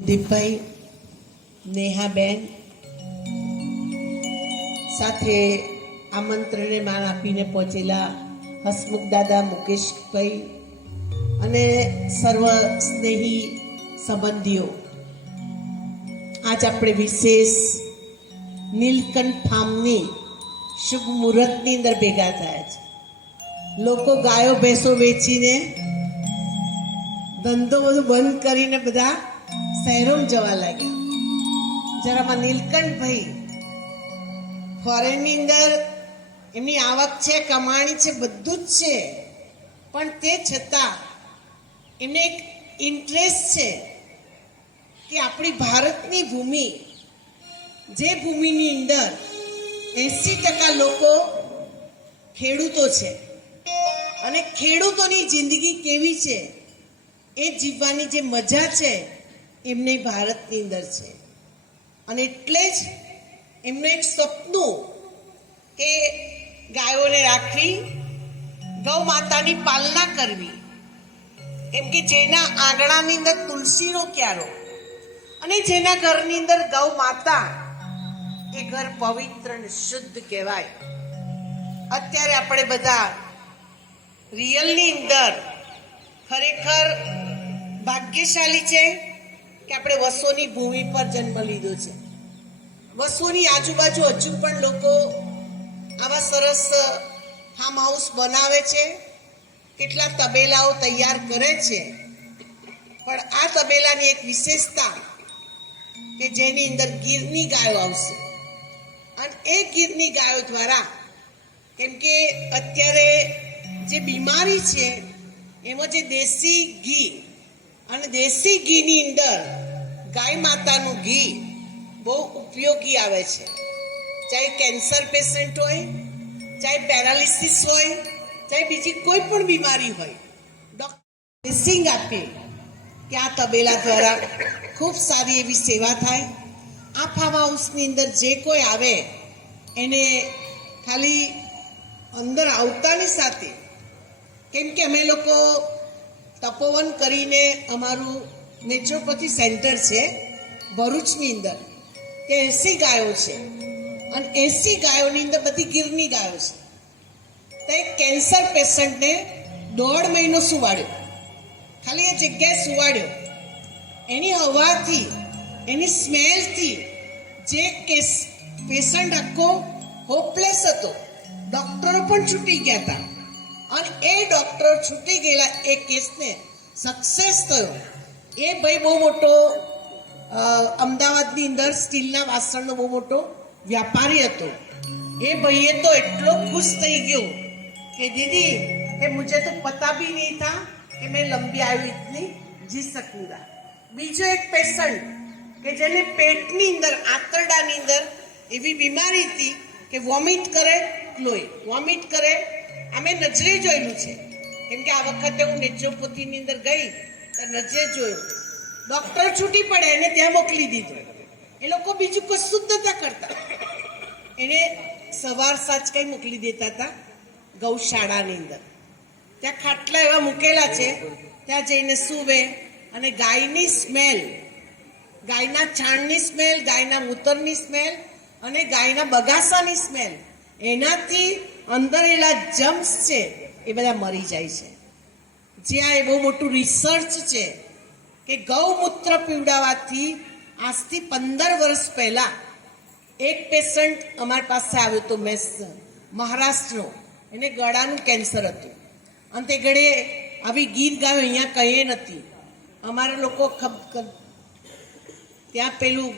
દીપભાઈ, નેહાબેન, સાથે આમંત્રણને માન આપીને પહોંચેલા હસમુખ દાદા, મુકેશભાઈ અને સર્વ સ્નેહી સંબંધીઓ. આજ આપણે વિશેષ નીલકંઠ ફાર્મની શુભ મુહૂર્તની અંદર ભેગા થયા છે. લોકો ગાયો, ભેંસો વેચીને ધંધો બધું બંધ કરીને બધા શહેરોમાં જવા લાગ્યા. જરામાં નીલકંઠભાઈ ફોરેનની અંદર એમની આવક છે, કમાણી છે, બધું જ છે. પણ તે છતાં એમને એક ઇન્ટરેસ્ટ છે કે આપણી ભારતની ભૂમિ, જે ભૂમિની અંદર એંસી ટકા લોકો ખેડૂતો છે. અને ખેડૂતોની જિંદગી કેવી છે, એ જીવવાની જે મજા છે એમને ભારતની અંદર છે. અને એટલે જ એમનું એક સપનું કે ગાયોને રાખવી ગૌ માતાની પાલના કરવી. કેમ કે જેના આંગણાની અંદર તુલસીનો ક્યારો અને જેના ઘરની અંદર ગૌ માતા એ ઘર પવિત્ર અને શુદ્ધ કહેવાય. અત્યારે આપણે બધા રિયલની અંદર ખરેખર ભાગ્યશાળી છે. કે આપણે વસોની ભૂમિ પર જન્મ લીધો છે. વસોની આજુબાજુ હજુ પણ લોકો આવા સરસ ફાર્મ હાઉસ બનાવે છે. કેટલા તબેલાઓ તૈયાર કરે છે. પણ આ તબેલાની એક વિશેષતા કે જેની અંદર ગીરની ગાયો આવશે. અને એ ગીરની ગાયો દ્વારા કેમ કે અત્યારે જે બીમારી છે, એમાં જે દેશી ઘી અને દેશી ઘીની અંદર ગાય માતાનું ઘી બહુ ઉપયોગી આવે છે. ચાહે કેન્સર પેશન્ટ હોય, ચાહે પેરાલિસિસ હોય, ચાહે બીજી કોઈ પણ બીમારી હોય ડોક્ટર બ્લેસિંગ આપે કે આ તબેલા દ્વારા ખૂબ સારી એવી સેવા થાય. આ ફાર્મ હાઉસની અંદર જે કોઈ આવે, એને ખાલી અંદર આવતાની સાથે, કેમ કે અમે લોકો તપોવન કરીને અમારું નેચરોપેથી સેન્ટર છે, ભરૂચની અંદર. તે એસી ગાયો છે. અને એસી ગાયોની અંદર બધી ગીરની ગાયો છે. તો કેન્સર પેશન્ટને દોઢ મહિનો સુવાડ્યો. ખાલી એ જગ્યાએ સુવાડ્યો. એની હવાથી, એની સ્મેલથી જે કેસ, પેશન્ટ આખો હોપલેસ હતો. ડૉક્ટરો પણ છૂટી ગયા હતા. અને એ ડૉક્ટરો છૂટી ગયેલા એ કેસને સક્સેસ થયો. એ ભાઈ બહુ મોટો અમદાવાદની અંદર સ્ટીલના વાસણનો બહુ મોટો વ્યાપારી હતો. એ ભાઈએ તો એટલો ખુશ થઈ ગયો કે દીદી, એ મુજે તો પતા બી નહીં થા કે મેં લંબી આવી ઇતની જી શકુંગા. બીજો એક પેશન્ટ કે જેને પેટની અંદર, આંતરડાની અંદર એવી બીમારી હતી કે વોમિટ કરે લોહી વોમિટ કરે અમે નજરે જોયેલું છે. કેમ કે આ વખતે હું નેચરોપેથીની અંદર ગઈ, તો નજરે જોયું. ડૉક્ટર છૂટી પડે એને ત્યાં મોકલી દીધું. એ લોકો બીજું કશું જ નતા કરતા. એને સવાર સાંજ કંઈ મોકલી દેતા હતા, ગૌશાળાની અંદર. ત્યાં ખાટલા એવા મૂકેલા છે, ત્યાં જઈને સૂવે અને ગાયની સ્મેલ, ગાયના છાણની સ્મેલ, ગાયના મૂતરની સ્મેલ અને ગાયના બગાસાની સ્મેલ, એનાથી અંદર એલા જમ્સ છે, એ બધા મરી જાય છે. જ્યાં એ બહુ મોટું રિસર્ચ છે કે ગૌમૂત્ર પીવડાવવાથી આજથી પંદર વર્ષ પહેલાં એક પેશન્ટ અમારી પાસે આવ્યો હતો મેસ મહારાષ્ટ્રનો. એને ગળાનું કેન્સર હતું. અને તે ઘડે આવી ગીત ગાયો, અહીંયા કહીએ નથી. અમારા લોકો ત્યાં પેલું